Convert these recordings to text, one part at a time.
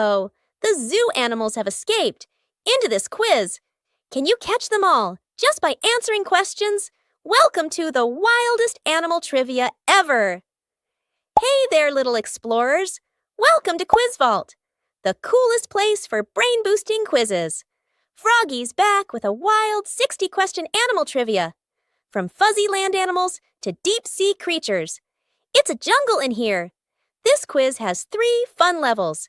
Oh, the zoo animals have escaped into this quiz. Can you catch them all just by answering questions? Welcome to the wildest animal trivia ever. Hey there, little explorers. Welcome to Quiz Vault, the coolest place for brain-boosting quizzes. Froggy's back with a wild 60-question animal trivia. From fuzzy land animals to deep-sea creatures. It's a jungle in here. This quiz has 3 fun levels.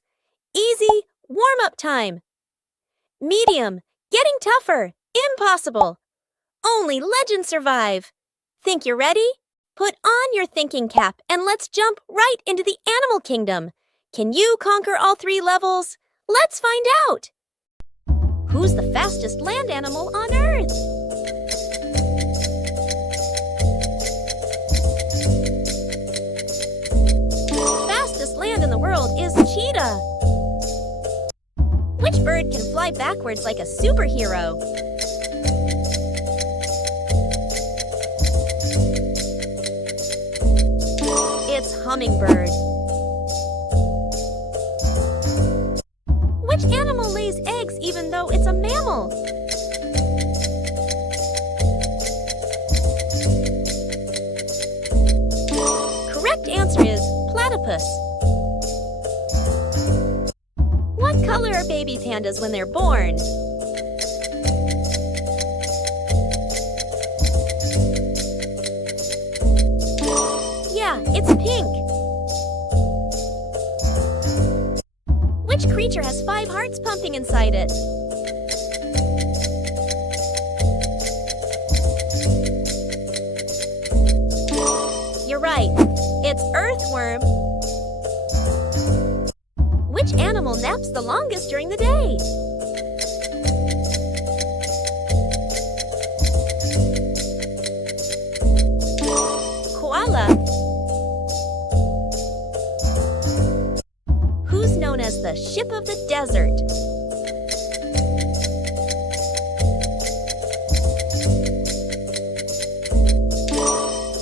Easy, warm-up time. Medium, getting tougher, impossible. Only legends survive. Think you're ready? Put on your thinking cap and let's jump right into the animal kingdom. Can you conquer all 3 levels? Let's find out. Who's the fastest land animal on Earth? The fastest land in the world is cheetah. Which bird can fly backwards like a superhero? It's hummingbird. Which animal lays eggs even though it's a mammal? Correct answer is platypus. What color are baby pandas when they're born? Yeah, it's pink. Which creature has 5 hearts pumping inside it? You're right, it's earthworm. Which animal naps the longest during the day? Koala. Who's known as the ship of the desert?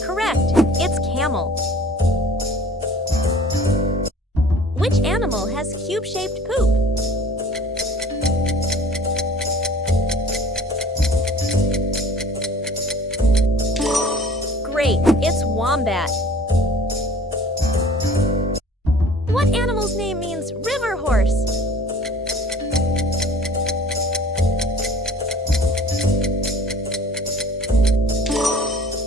Correct, it's camel. Which animal has cube-shaped poop? Great, it's wombat. What animal's name means river horse?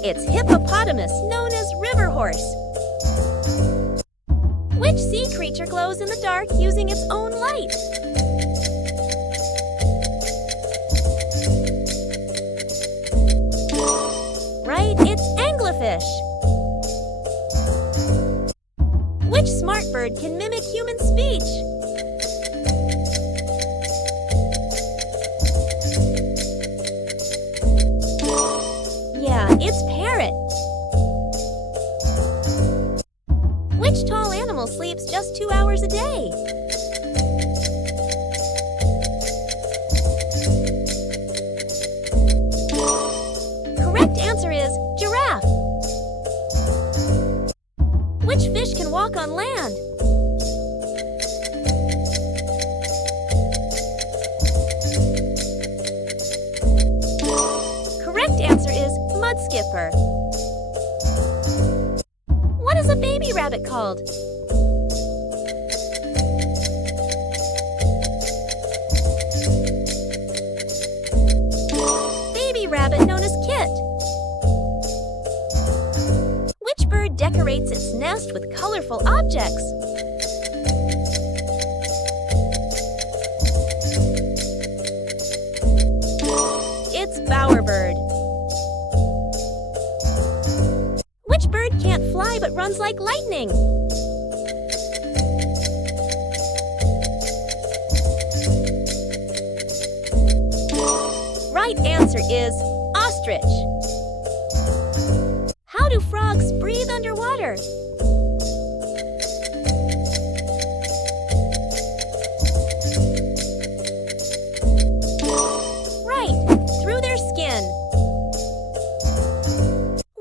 It's hippopotamus, known as river horse. Which sea creature glows in the dark using its own light? Right, it's anglerfish. Which smart bird can mimic human speech? Yeah, it's parrot. Which tall animal sleeps just 2 hours a day? Correct answer is giraffe. Which fish can walk on land? Correct answer is mudskipper. What is a baby rabbit called? Baby rabbit known as kit. Which bird decorates its nest with colorful objects? It's bowerbird. Which bird can't fly but runs like lightning? Right answer is ostrich. How do frogs breathe underwater? Right, through their skin.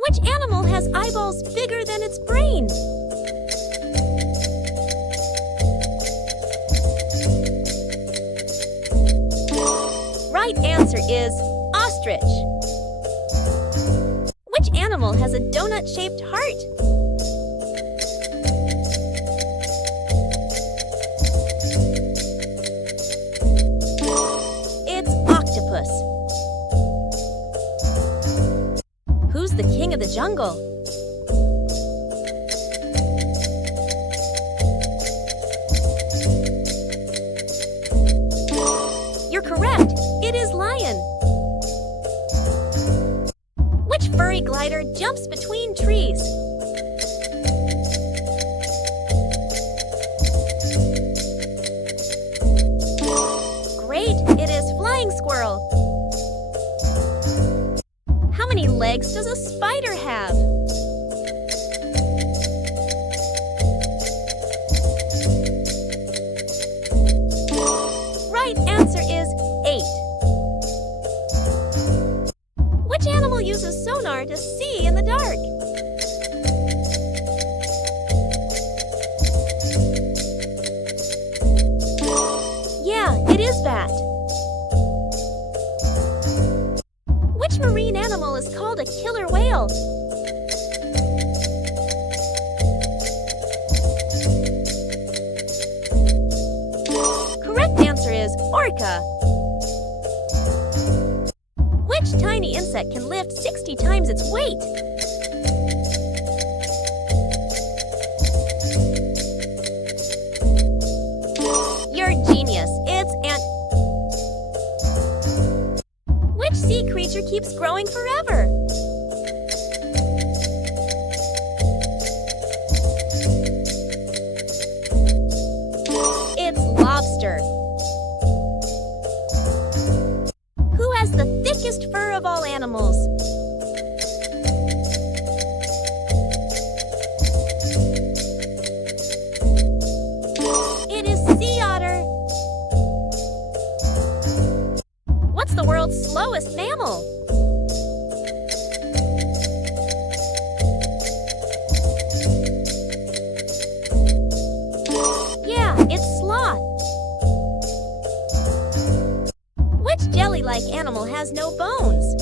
Which animal has eyeballs bigger than its brain? right answer is ostrich. Which animal has a donut-shaped heart? It's octopus. Who's the king of the jungle? You're correct. It is lion. Which furry glider jumps between trees? Great, it is flying squirrel. How many legs does a spider have? Right answer is 8. Which animal uses sonar to see in the dark? Yeah, it is bat. Which marine animal is called a killer whale? Correct answer is orca. Which tiny insect can lift 60 times its weight? You're a genius. It's ant. Which sea creature keeps growing forever? It's lobster. Who has the thickest fur of all animals? It is sea otter. What's the world's slowest mammal? Yeah, it's sloth. Which jelly-like animal has no bones?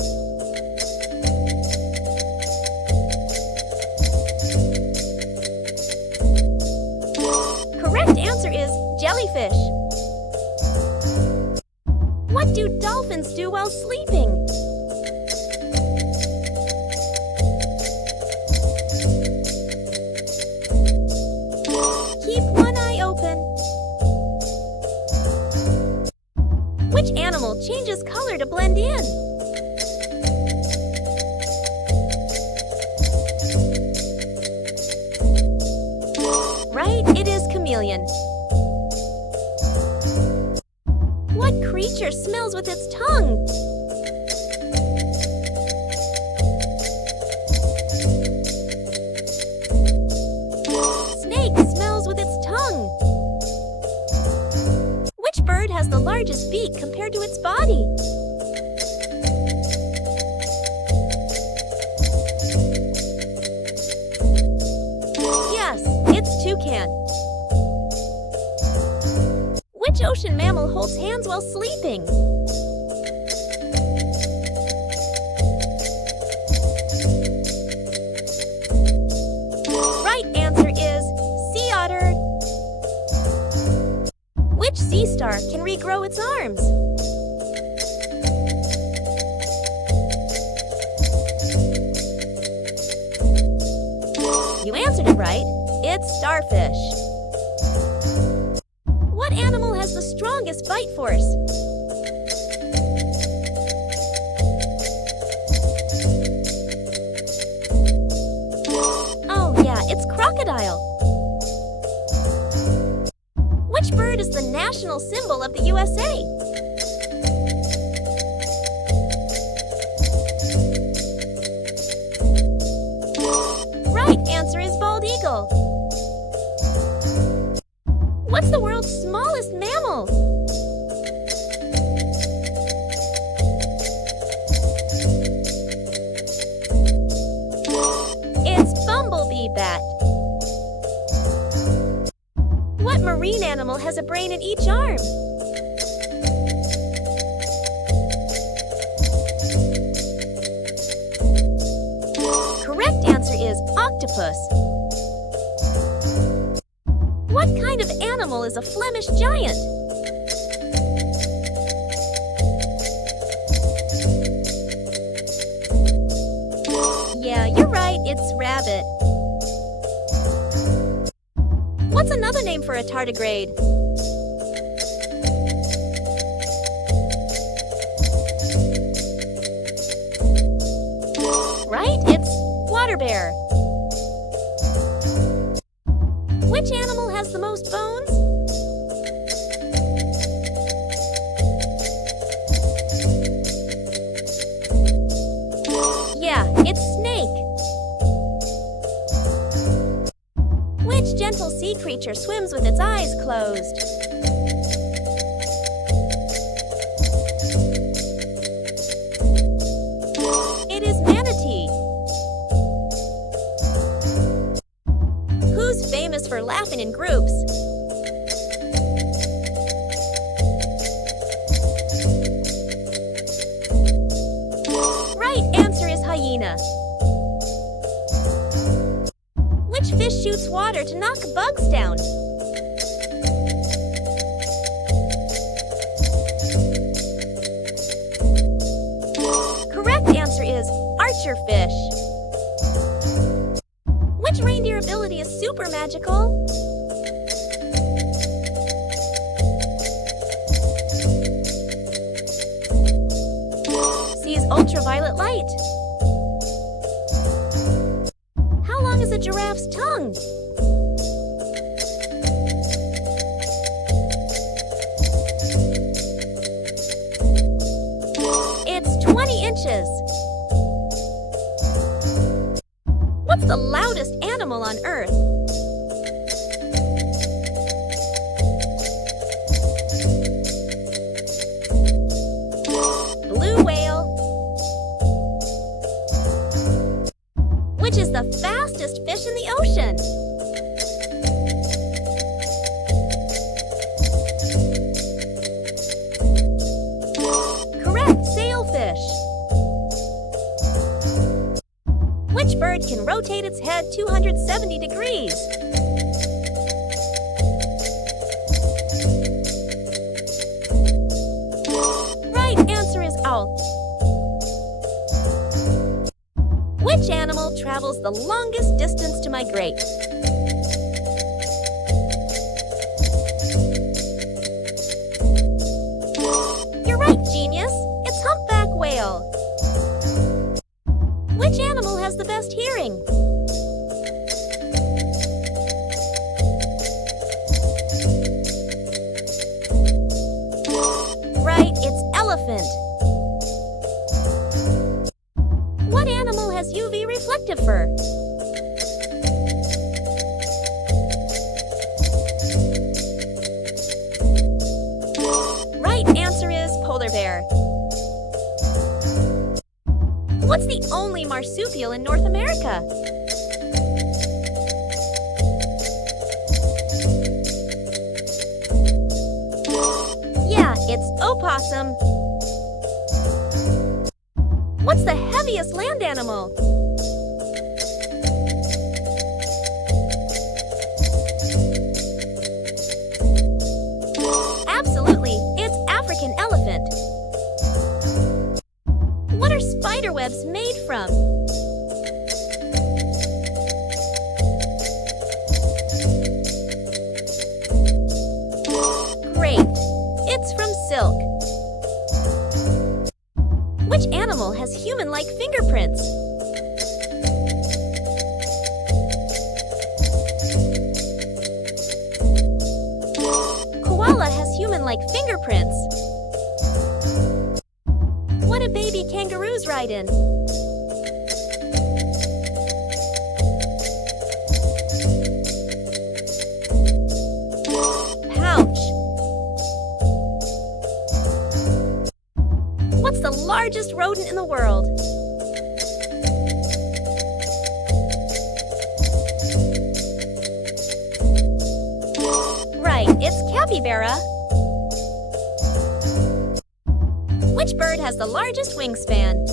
Correct answer is jellyfish. What do dolphins do while sleeping? Keep one eye open. Which animal changes color to blend in? Right, it is chameleon. What creature smells with its tongue? Snake smells with its tongue. Which bird has the largest beak compared to its body? Yes, it's toucan. Which ocean mammal holds hands while sleeping? Right answer is sea otter. Which sea star can regrow its arms? You answered it right. It's starfish. What animal has the strongest bite force? Oh yeah, it's crocodile. Which bird is the national symbol of the USA? Right answer is bald eagle. What's the world's smallest mammal? It's bumblebee bat. What marine animal has a brain in each arm? octopus. What kind of animal is a Flemish giant? Yeah, you're right, it's rabbit. What's another name for a tardigrade? Right, it's water bear. Which animal has the most bones? Yeah, it's snake. Which gentle sea creature swims with its eyes closed? It is manatee. Who's famous for laughing in groups? Right answer is hyena. Which fish shoots water to knock bugs down? Correct answer is archerfish. Which reindeer ability is super magical? Sees ultraviolet light. How long is a giraffe's tongue? It's 20 inches. What's the loudest animal on Earth? Blue whale. Which is the fastest fish in the ocean? Correct, sailfish. Which bird can rotate its head 270 degrees? Right answer is owl. Which animal travels the longest distance to migrate? You're right, genius. It's humpback whale. Which animal has the best hearing? Right, it's elephant. What animal has UV reflective fur? Right answer is polar bear. What's the only marsupial in North America? Yeah, it's opossum. What's the heaviest land animal? Absolutely, it's African elephant. What are spider webs made from? Great, it's from silk. Which animal has human-like fingerprints? Koala has human-like fingerprints. What do baby kangaroos ride in? Pouch. What's the largest rodent in the world? Right, it's capybara. Which bird has the largest wingspan?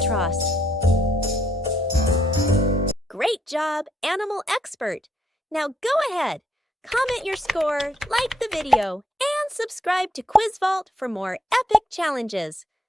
albatross. Great job, animal expert! Now go ahead, comment your score, like the video, and subscribe to Quiz Vault for more epic challenges.